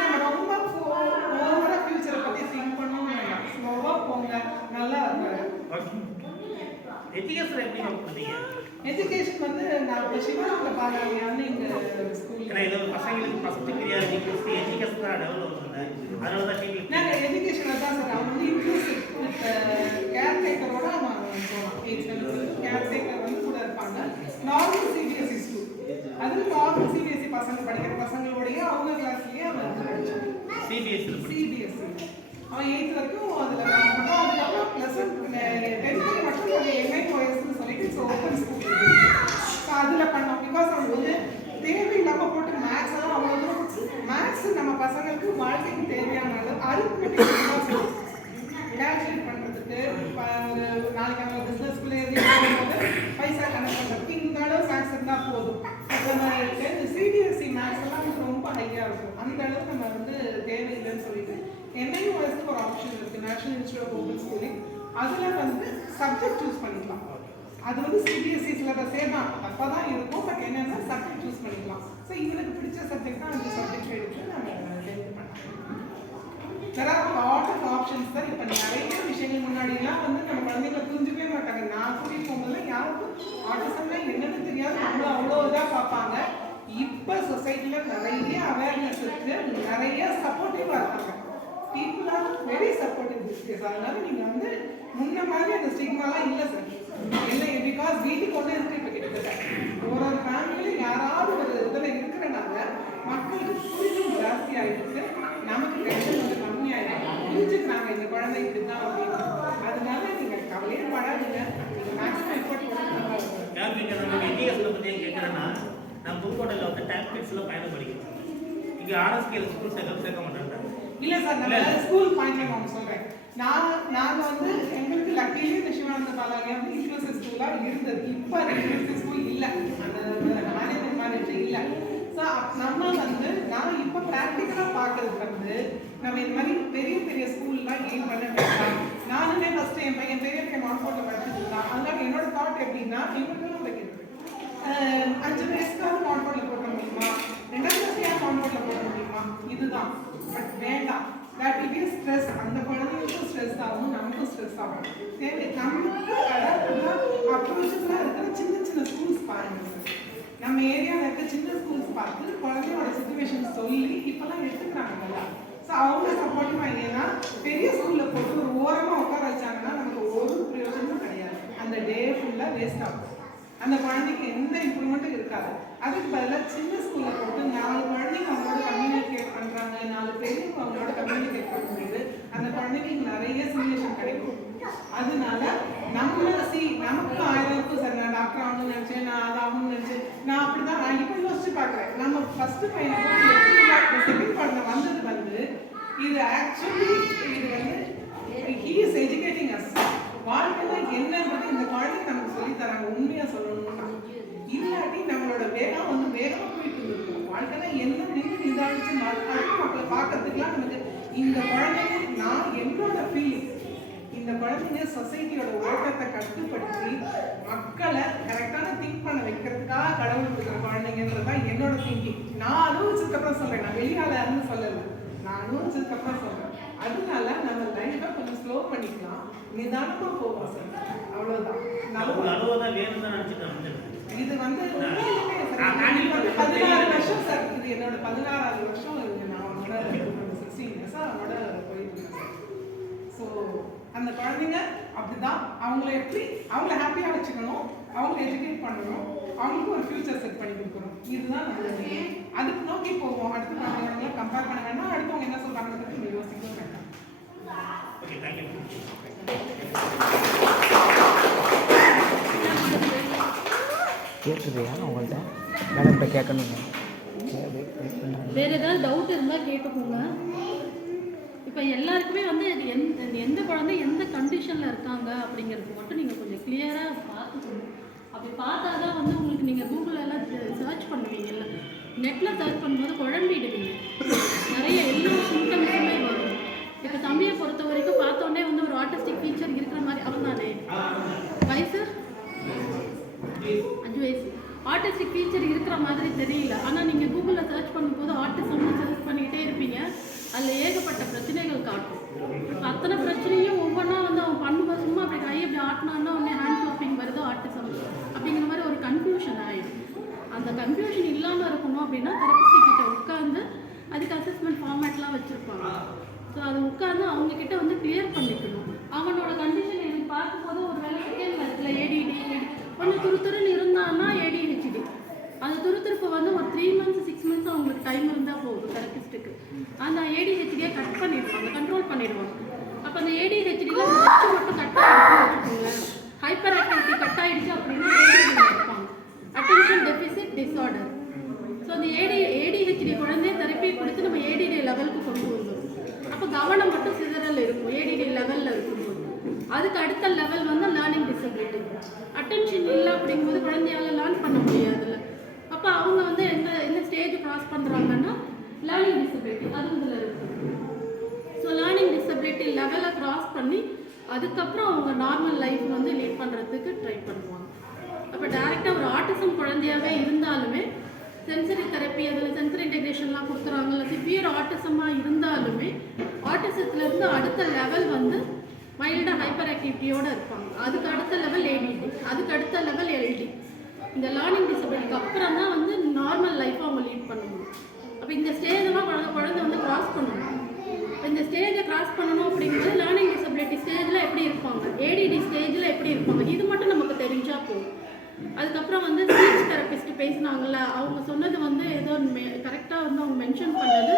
நம்ம ரொம்ப ஓவராக ஃபியூச்சரை பற்றி திங்க் பண்ணவும் வேண்டாம், ஸ்லோவாக போங்க, நல்லா இருக்காரு. எஜுகேஷன் எப்படி பண்ணீங்க? எஜுகேஷன் வந்து நான் இப்போ சிவராம பாலாரியான்னு இங்கே ஏன்னா ஸ்கூலில் இது பசங்களுக்கு ஃபர்ஸ்ட் கிரியா எஜுகேஷன் தான் டெவலப் பண்ணுது. அதனால தான் டிவி நாங்கள் எஜுகேஷனில் தான் சார் அவன் வந்து இன்க்ளூசிவ் வித் கேர்டேக்கரோட அவன் போவான். 8th ஸ்டாண்டர்ட் கேர்டேக்கர் வந்து கூட இருப்பாங்க. நார்மல் சிபிஎஸ்சி ஸ்கூல், அதில் நார்மல் சிபிஎஸ்சி பசங்க படிக்கிற பசங்களோடய அவங்க கிளாஸ்லேயே அவன் படிச்சான். சிபிஎஸ்சி அவன் 8th வரைக்கும் அதில் பண்ணோம். அதுக்கப்புறம் ப்ளஸ் 10th மட்டும் MIOSன்னு சொல்லிட்டு இட்ஸ் ஓப்பன் ஸ்கூல். ஸோ அதில் பண்ணோம். பிகாஸ் அவன் வந்து தேவையில்லாமல் போட்டு மேக்ஸ் எல்லாம் அவ்வளோ மேக்ஸ் நம்ம பசங்களுக்கு வாழ்க்கைக்கு தேவையான அரித்மெட்டிக் கேல்குலேட் பண்ணுறதுக்கு நாளைக்கு அவங்க பிஸ்னஸ்குள்ளே போது பைசா கனெக்ட் பண்ணுறதுக்கு இந்த அளவு மேக்ஸ் இருந்தால் போதும். நம்ம சிபிஎஸ்சி மேக்ஸ் எல்லாம் வந்து ரொம்ப ஹையாக இருக்கும். அந்த அளவுக்கு நம்ம வந்து தேவையில்லைன்னு சொல்லிட்டு MIOSக்கு ஒரு ஆப்ஷன் இருக்குது, national institute of open schooling. அதில் வந்து சப்ஜெக்ட் சூஸ் பண்ணிக்கலாம். அது வந்து சிபிஎஸ்சி சிலபஸே தான் அப்போ தான் இருக்கும். பட் என்னென்னா சப்ஜெக்ட் சூஸ் பண்ணிக்கலாம். ஸோ இவனுக்கு பிடிச்ச சப்ஜெக்ட் தான் அந்த சப்ஜெக்ட் எடுத்து நம்ம டென்த் பண்ணலாம். There are lot of options தான். இப்போ நிறைய விஷயங்கள் முன்னாடிலாம் வந்து நம்ம குழந்தைங்களை புரிஞ்சுக்கவே மாட்டாங்க. நான் கூட்டிகிட்டு போகும்போது யாருக்கும் ஆட்டிசம்னா என்னென்னு தெரியாது, அவ்வளோ இதாக பார்ப்பாங்க. இப்போ சொசைட்டியில் நிறைய அவேர்னஸ் இருக்குது, நிறைய சப்போர்ட்டிவாக இருக்காங்க. People are very supportive this days. அதனால நீங்கள் வந்து முன்ன மாதிரி அந்த ஸ்டிக்மாலாம் இல்லை சார். இல்லை பிகாஸ் வீட்டுக்கு ஒன்று இருக்குது. இப்போ கிட்டத்தட்ட ஒரு ஃபேமிலியில் யாராவது ஒரு இதில் இருக்கிறனால மக்களுக்கு புரிதல் ஜாஸ்தி ஆகிடுச்சு. நமக்கு டென்ஷன் வந்து கம்மியாகிடும். புரிஞ்சுக்கிறாங்க இந்த குழந்தை இப்படி தான் அப்படின்னு. அதனால நீங்கள் கவலையே படாதீங்க. நீங்கள் மேக்ஸிமம் எஃபர்ட் கொடுத்து கேட்குறேன்னா நான் புதுக்கோட்டையில் வந்து டேப் கிட்ஸில் பயணம் படிக்கிறேன். இங்கே RSK ஸ்கூல் சேர்க்க மாட்டேன். இல்லை சார், நான் ஸ்கூல் பாயிண்ட் நான் சொல்கிறேன். நாங்கள் வந்து எங்களுக்கு லக்கிலி இந்த சிவானந்த பாலாரியா வந்து இன்க்ளூசிவ் ஸ்கூலாக இருந்தது. இப்போ இன்க்ளூசிவ் ஸ்கூல் இல்லை, அந்த மேனேஜ் இல்லை. ஸோ நம்ம வந்து நான் இப்போ ப்ராக்டிக்கலாக பார்க்கறது வந்து நம்ம இந்த மாதிரி பெரிய பெரிய ஸ்கூல்லாம் கெயின் பண்ண வேண்டாம். நானுமே ஃபஸ்ட்டு என் பையன் பெரிய பெரிய மான்ஃபோர்ட்டில் படிச்சுட்டு இருந்தான். அதனால என்னோட தாட் எப்படின்னா எங்களுக்கும் வைக்கிறது 5 வயசுக்காவது மான்ஃபோர்ட்டில் போட முடியுமா, 2ஆம் கிளாஸ்லேயே மான்ஃபோர்ட்டில் போட முடியுமா, இதுதான். பட் வேண்டாம், தட் இட் இஸ் ஸ்ட்ரெஸ். அந்த குழந்தைங்களுக்கும் ஸ்ட்ரெஸ் ஆகும், நமக்கும் ஸ்ட்ரெஸ் ஆகும். தேவை நமக்கு அப்ரோச்சபிளாக இருக்கிற சின்ன சின்ன ஸ்கூல்ஸ் பாருங்கள் சார். நம்ம ஏரியாவில் இருக்க சின்ன ஸ்கூல்ஸ் பார்த்து குழந்தையோட சுச்சுவேஷன் சொல்லி இப்போல்லாம் எடுத்துக்கிறாங்க நல்லா. ஸோ அவங்க சப்போர்ட்டிவாக ஏன்னா பெரிய ஸ்கூலில் போட்டு ஒரு ஓரமாக உட்கார வச்சாங்கன்னா நமக்கு ஒரு பிரயோஜனமும் கிடையாது. அந்த டே ஃபுல்லாக வேஸ்ட் ஆகும். அந்த குழந்தைக்கு எந்த இம்ப்ரூவ்மெண்ட்டும் இருக்காது. அதுக்கு பதிலாக சின்ன ஸ்கூலில் போட்டு 4 குழந்தைங்க அவங்களோட கம்யூனிகேட் பண்ணுறாங்க, 4 பெரியவங்க அவங்களோட கம்யூனிகேட் பண்ணும்போது அந்த குழந்தைக்கு நிறைய சிமுலேஷன் கிடைக்கும். அதனால நமக்கு 1000 இருக்கும் சார். நான் டாக்டர் ஆகணும்னு நினச்சேன், நான் அது ஆகணும்னு நினச்சேன். நான் அப்படி தான் நான் இப்போ யோசிச்சு பார்க்குறேன். நம்ம ஃபஸ்ட்டு பையன் செகண்ட் குழந்தை வந்தது வந்து இது ஆக்சுவலி இது வந்து ஹீ இஸ் எஜுகேட்டிங் அஸ். வாழ்க்கையில் என்னன்றது இந்த குழந்தைக்கு நமக்கு சொல்லித்தராங்க. உண்மையாக சொல்லணும்னா இல்லாட்டி நம்மளோட வேகம் வந்து வேகமாக போயிட்டு இருக்கும். வாழ்க்கையில் என்ன நின்று நிதானிச்சு மக்களை பார்க்கறதுக்குலாம் நமக்கு இந்த குழந்தைங்க நான் என்னோட ஃபீலிங் இந்த குழந்தைங்க சொசைட்டியோட ஓட்டத்தை கட்டுப்படுத்தி மக்களை கரெக்டான திங்க் பண்ண வைக்கிறதுக்காக கடவுள் கொடுக்குற குழந்தைங்கன்றது தான் என்னோட திங்கிங். நான் அனுபவிச்சதுக்கப்புறம் சொல்கிறேன், நான் வெளியாளர்னு சொல்லலை, நான் அனுபவிச்சதுக்கப்புறம் சொல்கிறேன். அதனால நம்ம லைஃப்பை கொஞ்சம் ஸ்லோ பண்ணிக்கலாம், நிதானமாக போவோம் சார். அவ்வளோதான். இது வந்து 16 வருஷம் சார். இது என்னோட 16வது வருஷம். நான் அவனோட 16 இயர்ஸாக அவனோட போயிட்டு இருக்கேன். ஸோ அந்த குழந்தைங்க அப்படிதான். அவங்கள ஹாப்பியாக வச்சுக்கணும், அவங்கள எஜுகேட் பண்ணணும், அவங்களுக்கு ஒரு ஃபியூச்சர் செட் பண்ணி கொடுக்கணும். இதுதான் நம்மளுடைய அதுக்கு நோக்கி போவோம். அடுத்த குழந்தைங்களை கம்பேர் பண்ண வேண்டாம், அடுத்தவங்க என்ன சொல்கிறாங்கிறது நம்ம யோசிக்க வேண்டாம். Okay, thank you. கேட்டுறியா உங்கள்கிட்ட மேடம்கிட்ட கேட்கணுங்க. வேறு ஏதாவது டவுட் இருந்தால் கேட்டுக்கோங்க. இப்போ எல்லாருக்குமே வந்து எந்த குழந்தை எந்த கண்டிஷனில் இருக்காங்க அப்படிங்கிறது மட்டும் நீங்கள் கொஞ்சம் கிளியராக பார்த்துக்கணும். அப்படி பார்த்தா தான் வந்து உங்களுக்கு நீங்கள் கூகுளெல்லாம் சர்ச் பண்ணுவீங்கல்ல, நெட்டில் சர்ச் பண்ணும்போது குழம்பிடுவீங்க. நிறைய எல்லா சிம்டம்ஸுமே வரும். இப்போ தம்பியை பொறுத்த வரைக்கும் பார்த்தோன்னே வந்து ஒரு ஆர்டிஸ்டிக் ஃபீச்சர் இருக்கிற மாதிரி அவன் தானே வயசு 5 வயசு. ஆர்டிஸ்டிக் ஃபீச்சர் இருக்கிற மாதிரி தெரியல. ஆனால் நீங்கள் கூகுளில் சர்ச் பண்ணும்போது ஆர்டிசம்னு சர்ச் பண்ணிக்கிட்டே இருப்பீங்க. அதில் ஏகப்பட்ட பிரச்சனைகள் காட்டும். அத்தனை பிரச்சனையும் ஒவ்வொன்றா வந்து அவன் பண்ணும்போது சும்மா அப்படி கையை அப்படி கன்ஃபியூஷன் இல்லாமல் இருக்கணும் அப்படின்னா தெரபிஸ்ட் கிட்ட உட்காந்து அதுக்கு அசஸ்மெண்ட் ஃபார்மேட்லாம் வச்சுருப்பாங்க. ஸோ அதை உட்காந்து அவங்கக்கிட்ட வந்து கிளியர் பண்ணிக்கணும். அவனோட கண்டிஷன் எனக்கு பார்க்கும்போது ஒரு வேலை செகண்ட் கிளாஸில் ஏடிடி கொஞ்சம் துருத்துருன்னு இருந்தான்னா ஏடிஹெச்டி. அந்த துருத்துருப்பு வந்து ஒரு 3 months 6 months அவங்களுக்கு டைம் இருந்தால் போதும் தெரபிஸ்ட்டுக்கு. அந்த ஏடிஹெச்டியை கட் பண்ணிடுவாங்க, கண்ட்ரோல் பண்ணிடுவாங்க. அப்போ அந்த ஏடிஹெச்டியில் வச்சு மட்டும் கட் ஆகிடுச்சு வச்சுக்கோங்களேன், ஹைப்பர் ஆக்டிவிட்டி கட் ஆகிடுச்சு அப்படின்னா ஏடிஹெச்டி இருப்பாங்க, அட்டென்ஷன் டெஃபிசிட் டிஸார்டர். ஸோ அந்த ஏடிஹெச்டி குழந்தைய தெரப்பி கொடுத்து நம்ம ஏடிடி லெவலுக்கு கொண்டு வந்துடும். அப்போ கவனம் மட்டும் சிதறல் இருக்கும் ஏடிடி லெவலில் இருக்கும்போது. அதுக்கு அடுத்த லெவல் வந்து லேர்னிங் டிசபிலிட்டி. அட்டென்ஷன் இல்லை அப்படிங்கும்போது குழந்தையால லேர்ன் பண்ண முடியாதுல்ல. அப்போ அவங்க வந்து என்ன ஸ்டேஜ் கிராஸ் பண்ணுறாங்கன்னா லேர்னிங் டிசபிலிட்டி அது இதில் இருக்குது. ஸோ லேர்னிங் டிசபிலிட்டி லெவலை கிராஸ் பண்ணி அதுக்கப்புறம் அவங்க நார்மல் லைஃப் வந்து லீட் பண்ணுறதுக்கு ட்ரை பண்ணுவாங்க. அப்போ டேரெக்டாக ஒரு ஆட்டிசம் குழந்தையாகவே இருந்தாலுமே சென்சரி தெரப்பி அதில் சென்சரி இன்டெகிரேஷன்லாம் கொடுக்குறாங்க. இல்லை சிவியர் ஆட்டிசமாக இருந்தாலுமே ஆட்டிசத்துலேருந்து அடுத்த லெவல் வந்து மைல்டாக ஹைப்பர் ஆக்டிவிட்டியோடு இருப்பாங்க. அதுக்கு அடுத்த லெவல் ஏடிடி, அதுக்கு அடுத்த லெவல் எல்டி. இந்த லேர்னிங் டிசபிலிட்டிக்கு அப்புறம் தான் வந்து நார்மல் லைஃப்பை அவங்க லீட் பண்ண முடியும். அப்போ இந்த ஸ்டேஜெல்லாம் குழந்தை வந்து கிராஸ் பண்ணணும். இந்த ஸ்டேஜை கிராஸ் பண்ணணும் அப்படிங்கிறது லேர்னிங் டிசபிலிட்டி ஸ்டேஜில் எப்படி இருப்பாங்க, ஏடிடி ஸ்டேஜில் எப்படி இருப்பாங்க, இது மட்டும் நமக்கு தெரிஞ்சால் போதும். அதுக்கப்புறம் வந்து ஸ்பீச் தெரபிஸ்ட் பேசினாங்கல்ல, அவங்க சொன்னது வந்து ஏதோ கரெக்டாக வந்து அவங்க மென்ஷன் பண்ணது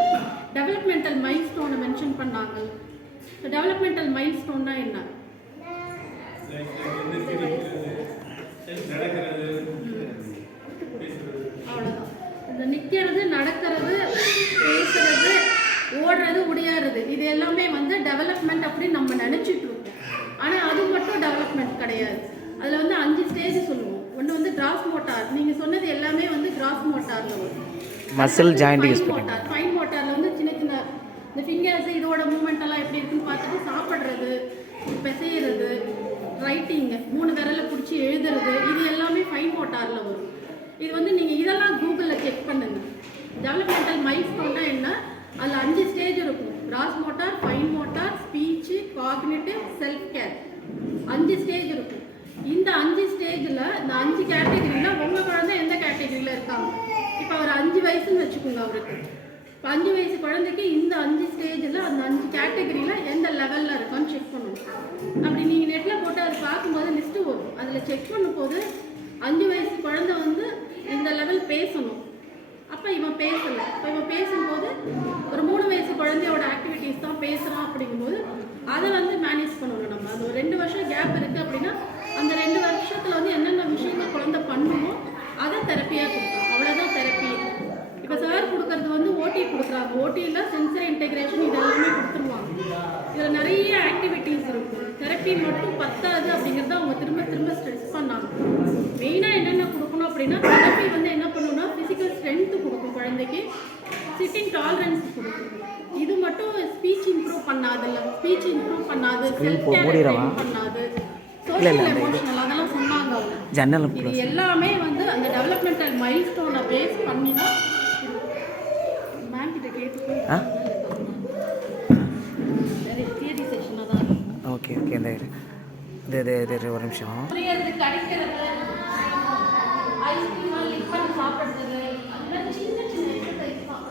டெவலப்மெண்டல் மைல் ஸ்டோனை மென்ஷன் பண்ணாங்க. டெவலப்மெண்டல் மைல் ஸ்டோன்னா என்ன? அவ்வளோதான். இந்த நிற்கிறது, நடக்கிறது, பேசுறது, ஓடுறது, உடையாடுறது, இது எல்லாமே வந்து டெவலப்மெண்ட் அப்படின்னு நம்ம நினச்சிட்டு இருக்கோம். ஆனால் அது மட்டும் டெவலப்மெண்ட் கிடையாது. அதில் வந்து 5 ஸ்டேஜ் சொல்லுவோம். ஒன்று வந்து கிராஸ் மோட்டார், நீங்கள் சொன்னது எல்லாமே வந்து கிராஸ் மோட்டாரில் வரும். மசில் ஜாயிண்ட் யூஸ் பண்ணுங்க. ஃபைன் மோட்டாரில் வந்து சின்ன சின்ன இந்த ஃபிங்கர்ஸ் இதோட மூமெண்ட் எல்லாம் எப்படி இருக்குன்னு பார்த்துட்டு சாப்பிட்றது, பிசைகிறது, ரைட்டிங் 3 விரலை பிடிச்சி எழுதுறது, இது எல்லாமே ஃபைன் மோட்டாரில் வரும். இது வந்து நீங்கள் இதெல்லாம் கூகுளில் செக் பண்ணுங்க. டெவலப்மெண்டல் மைல்ஸ்டோன்னா என்ன, அதில் 5 ஸ்டேஜ் இருக்கும். Cross motor, fine motor, speech, cognitive, self care, 5 stage இருக்கும். இந்த 5 ஸ்டேஜில் இந்த 5 கேட்டகரியில் உங்கள் குழந்தை எந்த கேட்டகரியில் இருக்காங்க. இப்போ அவர் 5 வயசுன்னு வச்சுக்கோங்க. அவருக்கு இப்போ 5 வயசு குழந்தைக்கு இந்த 5 ஸ்டேஜில் அந்த 5 கேட்டகரியில் எந்த லெவலில் இருக்கான்னு செக் பண்ணணும். அப்படி நீங்கள் நெட்டில் போட்டு அதை பார்க்கும்போது லிஸ்ட்டு வரும். அதில் செக் பண்ணும்போது 5 வயசு குழந்தை வந்து இந்த லெவல் பேசணும், அப்போ இவன் பேசலை. இப்போ இவன் பேசும்போது ஒரு 3 வயசு குழந்தையோட ஆக்டிவிட்டீஸ் தான் பேசுகிறான் அப்படிங்கும்போது அதை வந்து மேனேஜ் பண்ணணும். நம்ம அது ஒரு 2 வருஷம் கேப் இருக்குது அப்படின்னா அந்த 2 வருஷத்தில் வந்து என்னென்ன விஷயங்கள் குழந்தை பண்ணுமோ அதை தெரப்பியாக கொடுக்கும். அவ்வளோதான் தெரப்பி. இப்போ சார் கொடுக்கறது வந்து ஓடி கொடுக்குறாங்க. ஓடியில் சென்சரி இன்டெகிரேஷன் இது எல்லாமே கொடுத்துருவாங்க. இதில் நிறைய ஆக்டிவிட்டீஸ் இருக்கும். தெரப்பி மட்டும் பத்தாது அப்படிங்கிறத அவங்க திரும்ப திரும்ப ஸ்ட்ரெஸ் பண்ணாங்க. மெயினாக என்னென்ன கொடுக்கணும் அப்படின்னா தெரப்பி வந்து என்ன பண்ணணும்னா ஃபிசிக்கல் ஸ்ட்ரென்த்து கொடுக்கும் குழந்தைக்கு, சிட்டிங் டாலரன்ஸ் கொடுக்கும். இது மட்டும் ஸ்பீச் இம்ப்ரூவ் பண்ணாதுல்ல, ஸ்பீச் இம்ப்ரூவ் பண்ணாது, செல்ஃப் கேர் பண்ணாது, சோஷியல் எமோஷனல் அதெல்லாம் சொன்னாங்க அவங்க. இது எல்லாமே வந்து அந்த டெவலப்மெண்டல் மைல்ஸ்டோனை பேஸ் பண்ணி தான் மேம் கிட்ட கேட்டு தியரி செஷனாக தான் இருக்கும். ஓகே இந்த ஒரு நிமிஷம். புரியாது, கிடைக்கிறது, ஐஸ்கிரீம் லிக் பண்ணி சாப்பிட்றது, அதெல்லாம் சின்ன சின்ன எக்ஸசைஸ் தான்.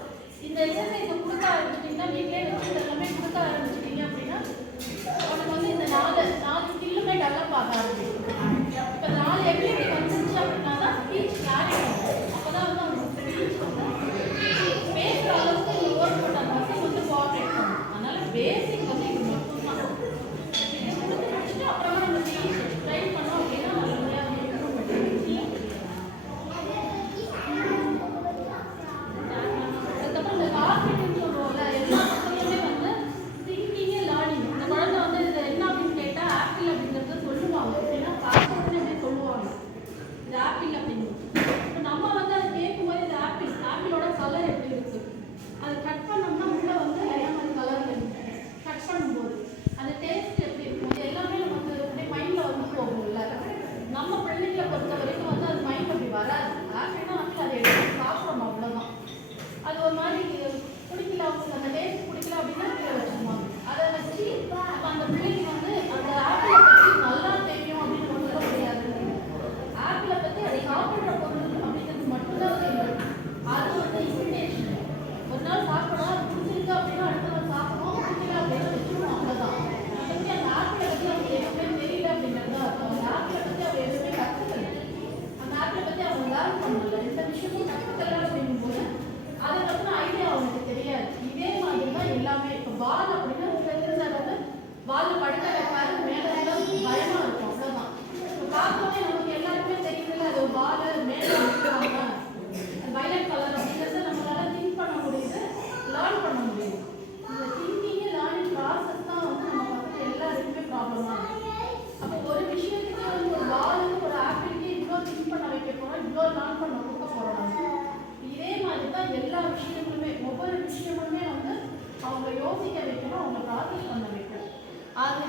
இந்த எக்ஸசைஸை கொடுக்க ஆரம்பிச்சிட்டிங்கன்னா வீட்டிலே வச்சு எல்லாமே கொடுக்க ஆரம்பிச்சிட்டிங்க அப்படின்னா உனக்கு வந்து இந்த 4 ஸ்கில்லுமே டெவலப் ஆக ஆரம்பிக்கும். இப்போ 4 எபிலிட்டி வந்துருச்சு அப்படின்னா தான் ஸ்பீச் கிளாரிட்டி வரும். அப்போ தான் வந்து அவங்க ஸ்பீச் வந்து பேசுகிற அளவுக்கு இந்த ஓட் போட்ட மசில் வந்து கோஆப்ரேட் பண்ணும். அதனால் பேசிக் வந்து இது மட்டும் தான். இது கொடுத்து முடிச்சுட்டு அப்புறமா நம்ம ஸ்பீச் ட்ரை பண்ணோம் அப்படின்னா நல்லபடியாக வந்து இம்ப்ரூவ்மெண்ட். அதுக்கப்புறம் இந்த கார்பரேட்னு சொல்லுவோம்ல, எல்லா பக்கத்துலையுமே வந்து திங்கிங்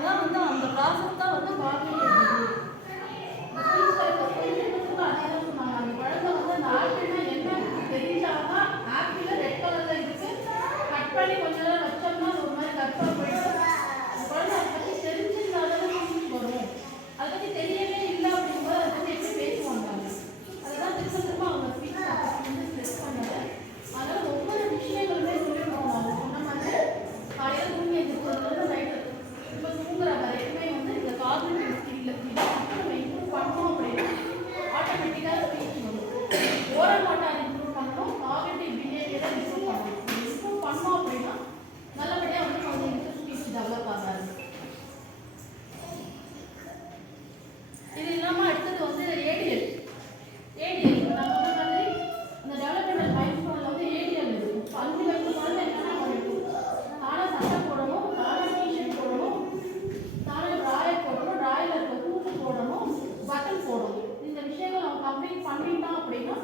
அதுதான் வந்து அந்த ப்ராசஸ் தான் வந்து கார்மெண்ட் அதே தான் சொன்னாங்க. அந்த குழந்தை வந்து அந்த ஆப்பிள்னா என்ன தெரிஞ்சாதான் ஆப்பிள் ரெட் கலர்ல இருக்கு கட் பண்ணி கொஞ்ச நேரம் வச்சோம்னா ஒரு மாதிரி கருப்பாக போயிடும். அந்த குழந்தை அதை பற்றி தெரிஞ்சிருந்தாலும் வரும். அதை பற்றி தெரியவே இல்லை அப்படிங்கும்போது அதை பற்றி எப்படி பேசுவாங்க. அதுதான் திரும்ப திரும்ப அவங்க ஸ்பீச் வந்து ஸ்ட்ரெஸ் பண்ணாங்க. அதனால் ஒவ்வொரு விஷயங்களுமே சொல்லிடுவோம். அவங்க சொன்ன மாதிரி காலையில் தூங்கி எழுந்திரிச்சதுலேருந்து நைட்டு இப்போ தூங்குற வரைக்குமே வந்து இந்த கார்மெண்ட் ஸ்கில்ல நம்ம இம்ப்ரூவ் பண்ணோம் அப்படின்னா ஆட்டோமேட்டிக்காக ஸ்பீச் வரும். ஓரல் மாட்டார் இம்ப்ரூவ் பண்ணணும், கார்மெண்ட் பிஹேவியரை இம்ப்ரூவ் பண்ணணும். இம்ப்ரூவ் பண்ணோம் அப்படின்னா நல்லபடியாக வந்து குழந்தைங்களுக்கு ஸ்பீச் டெவலப் ஆகாது. இது இல்லாமல் அடுத்தது வந்து ஏடிஎல். நான் சொன்ன மாதிரி அந்த டெவலப்மெண்டல் மைல்ஸ்டோனில் வந்து ஏடிஎல் இருக்கும். 5 வயசு குழந்தை என்னென்னா பண்ணிக்கும், தானே சட்டை போடணும், தானே டிஷர்ட் போடணும், தானே ட்ராயர் போடணும், ட்ராயில் இருக்க பூட்டு போடணும், பட்டன் போடணும். இந்த விஷயங்கள் அவன் கம்ப்ளீட் பண்ணிட்டான் அப்படின்னா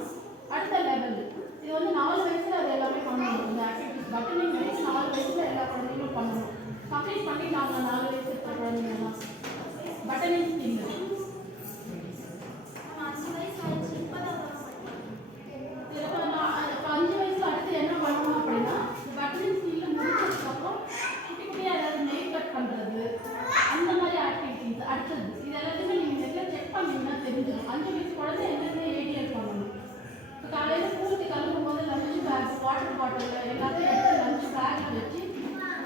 அடுத்த லெவல். இது வந்து 4 வயசுல அது எல்லாமே பண்ணணும். இந்த ஆக்டிவிட்டிஸ் பட்டனிங் வயசு 4 வயசுல எல்லா குழந்தைங்களும் பண்ணணும். கம்ப்ளீட் பண்ணிட்டாங்க 4 வயசு இருக்கிற குழந்தைங்கலாம். பட்டனிங் ஸ்கில் இப்போ 5 வயசுல அடுத்து என்ன பண்ணணும் அப்படின்னா பட்டனிங் ஸ்கில் முடிச்சதுக்கப்புறம் குட்டி குட்டியாக ஏதாவது நெயில் கட் பண்ணுறது அந்த மாதிரி ஆக்டிவிட்டிஸ் அடுத்தது. இது எல்லாத்தையுமே நீங்கள் நெட்டில் செக் பண்ணிங்கன்னா தெரிஞ்சிடும். 5 வயசு குழந்தை என்னென்ன ஏடிஎல் பண்ணணும். இப்போ காலையில் ஸ்கூலுக்கு கிளம்பும் போது லஞ்ச் பேக், வாட்டர் பாட்டில் எல்லாத்தையும் எடுத்து லஞ்ச் பேக்கில் வச்சு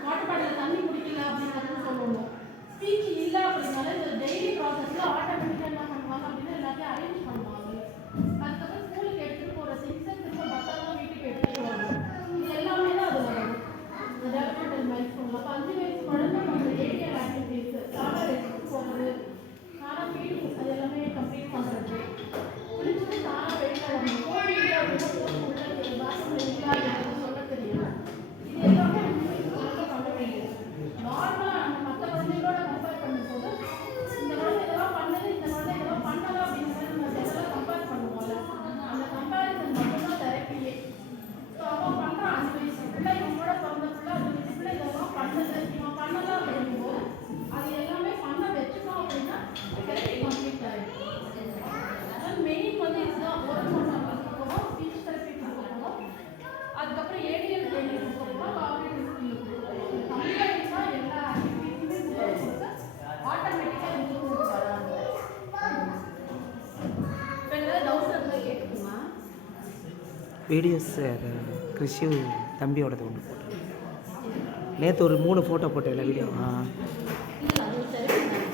வாட்டர் பாட்டில் தண்ணி குடிக்கல அப்படிங்கிறது சொல்லணும். ஸ்பீச் இல்லை அப்படின்னால இந்த டெய்லி ப்ராசஸில் ஆட்டோமேட்டிக்காக என்ன பண்ணுவாங்க அப்படின்னா எல்லாத்தையும் அரேஞ்ச் பண்ணுவாங்க. அதுக்கப்புறம் ஸ்கூலுக்கு எடுத்துகிட்டு போகிற திங்ஸை திரும்ப பத்திரமா வீட்டுக்கு எடுத்துகிட்டு வரணும். இது எல்லாமே தான் அது வரும் இந்த டெவலப்மெண்டல் மைல்ஸ்டோனில். அப்போ 5 வயசு குழந்தை நம்ம ஏடிஎல் ஆக்டிவிட்டீஸ் சாப்பிட எடுத்துகிட்டு போகிறது, நானாக ஃபீடிங் அது எல்லாமே கம்ப்ளீட் பண்ணுறது, குளிச்சுட்டு நானாக வெளியில் வரணும். கோழி இல்லை அப்படின்னா போட்டு உள்ள பாத்ரூமில் இல்லாத சொல்ல தெரியும். இது எல்லாமே பண்ண வேண்டியது. நார்மலாக நம்ம மற்ற குழந்தைகளோட கம்பேர் பண்ணும்போது இந்த குழந்தை இதெல்லாம் பண்ணுது, இந்த குழந்தை இதெல்லாம் பண்ணலாம் அப்படிங்கிறது நம்ம இதெல்லாம் கம்பேர் பண்ணுவோம்ல. அந்த கம்பேரிசன் மட்டும்தான் தெரப்பியே. ஸோ அவன் பண்ணுறான் 5 வயசு பிள்ளை, இவங்களோட பிறந்த பிள்ளை 5 வயசு பிள்ளை இதெல்லாம் பண்ணுது, இவன் பண்ணலாம் அப்படிங்கும்போது அது எல்லாமே பண்ண வச்சுக்கோம் அப்படின்னா தெரப்பி கம்ப்ளீட் ஆகிடும். அதாவது மெயின் வந்து இதுதான். ஓரல் மோட்டார் கொடுக்க போகிறோம், ஸ்பீச் தெரப்பி கொடுக்க போகிறோம், அதுக்கப்புறம் ஏடிஎல் ட்ரைனிங் கொடுக்க போகிறோம், கார்மெண்ட் ஸ்கில் கொடுக்க போகிறோம். கம்ப்ளீட்டாக தான் எல்லா ஆக்டிவிட்டீஸுமே கொடுக்க ஆட்டோமேட்டிக்காக இம்ப்ரூவ்மெண்ட் வராது. இப்போ ஏதாவது டவுட் இருந்தால் கேட்குமா? வீடியோஸ் அது கிறிஷு தம்பியோடது ஒன்று போட்டேன். நேற்று ஒரு 3 ஃபோட்டோ போட்டேன்ல வீடியோ. இல்லை அது ஒரு தெரப்பி தான்.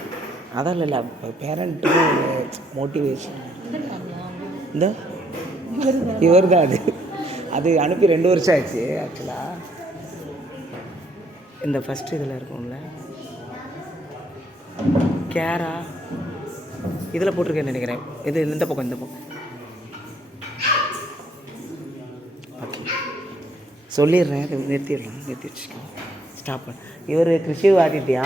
அதான் இல்லை பேரண்ட்டு மோட்டிவேஷன் இந்த இவர் தான் அது அனுப்பி 2 வருஷம் ஆச்சு. ஆக்சுவலாக இந்த ஃபஸ்ட்டு இதில் இருக்கும்ல கேரா இதில் போட்டிருக்கேன்னு நினைக்கிறேன். இது இந்த பக்கம் ஓகே சொல்லிடுறேன். நிறுத்தி வச்சுக்கோங்க. ஸ்டாப் பண்ண. இவர் கிருஷி ஆடிட்டியா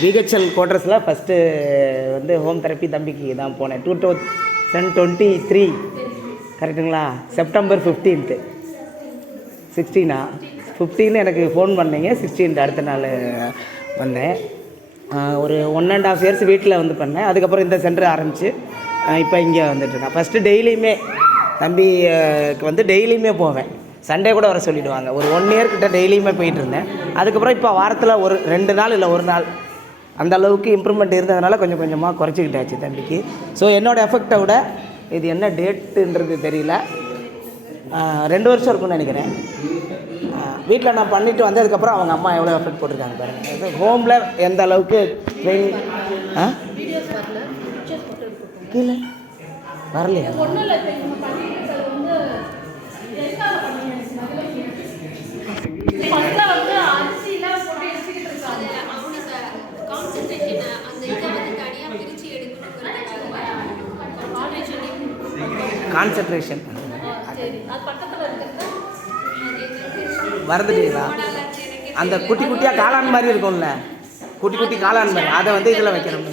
பிஹெச்எல் குவார்டர்ஸில் ஃபஸ்ட்டு வந்து ஹோம் தெரப்பி தம்பிக்கு தான் போனேன். 2023 கரெக்டுங்களா? செப்டம்பர் 15th 16 எனக்கு ஃபோன் பண்ணீங்க. 16 அடுத்த நாள் வந்தேன். ஒரு 1.5 years வீட்டில் வந்து பண்ணேன். அதுக்கப்புறம் இந்த சென்டர் ஆரம்பித்து இப்போ இங்கே வந்துட்டுருக்கேன். ஃபஸ்ட்டு டெய்லியுமே தம்பிக்கு வந்து டெய்லியுமே போவேன். சண்டே கூட வர சொல்லிவிடுவாங்க. ஒரு 1 year கிட்ட டெய்லியுமே போயிட்டு இருந்தேன். அதுக்கப்புறம் இப்போ வாரத்தில் ஒரு 2 நாள் இல்லை 1 நாள் அந்த அளவுக்கு இம்ப்ரூவ்மெண்ட் இருந்ததுனால கொஞ்சம் கொஞ்சமாக குறைச்சிக்கிட்டாச்சு தம்பிக்கு. ஸோ என்னோடய எஃபெக்டை விட இது என்ன டேட்டுன்றது தெரியல, 2 வருஷம் இருக்கும்னு நினைக்கிறேன். வீட்டில் நான் பண்ணிவிட்டு வந்ததுக்கப்புறம் அவங்க அம்மா எவ்வளோ எஃபெக்ட் போட்டிருக்காங்க பாருங்கள். ஹோமில் எந்த அளவுக்கு ட்ரெயினிங் கீழே வரலையா? ஒன்றும் இல்லை. இப்போ இவங்க பண்ணிட்டு இருக்கிறது வந்து எதுக்காக பண்ணீங்க? ஃபஸ்ட்டில் வந்து அரிசிலாம் போட்டு எடுத்துக்கிட்டு இருக்காங்க. அவனுக்கு கான்சன்ட்ரேஷனை அந்த இதை வந்து தனியாக பிரித்து எடுக்கணுங்கிறதுக்காக கான்சன்ட்ரேஷன் சரி, அது பக்கத்தில் இருக்கிறது வரதுட்டீங்களா? அந்த குட்டி குட்டியாக காளான் மாதிரி இருக்கும்ல, குட்டி குட்டி காளான் மாதிரி அதை வந்து இதில் வைக்கணும்.